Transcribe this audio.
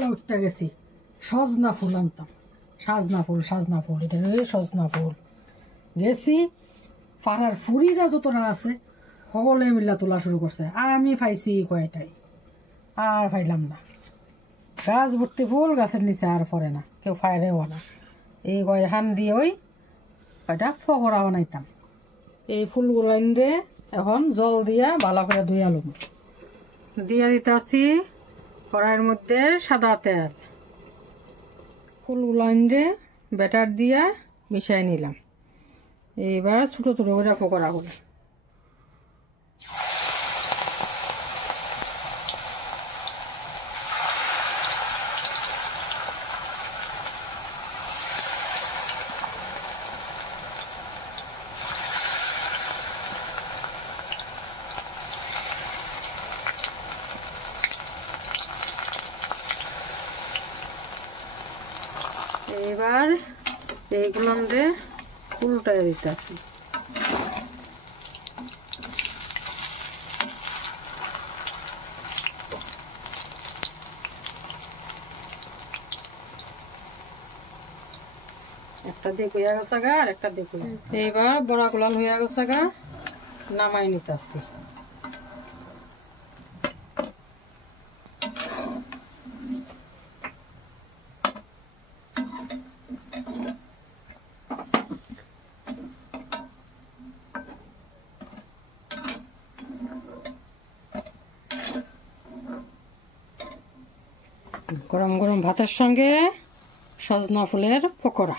সকালে উঠতে গেছি সজনা ফুল আনতাম, সাজনা ফুল এটা সজনা ফুল গেছি। পাড়ার ফুড়িরা যতটা আছে সকলে মিল্লা তোলা শুরু করছে, আর আমি পাইছি কয়টাই, আর পাইলাম না। গাছ ভর্তি ফুল, গাছের নিচে আর পড়ে না, কেউ ফায়রেও না। এই কয় হান দিয়ে ওই কয়টা ফকরা বানাইতাম। এই ফুলগুলো এনে এখন জল দিয়া ভালো করে ধুয়ে আলুম দিয়া দিতেছি কড়াইয়ের মধ্যে সাদা তেল। ফুলগুলো এনে ব্যাটার দিয়া মিশাই নিলাম। এইবার ছোট ছোট করে ফকরা করি। এবার এইগুলো উল্টায় দিতেছি। একটা দিক হইয়া গেছে গা, আর একটা দিক হইয়া। এইবার বড়া গুলাল হইয়া গেছে গা, নামাই নিতেছি। গরম গরম ভাতের সঙ্গে সজনা ফুলের পকোড়া।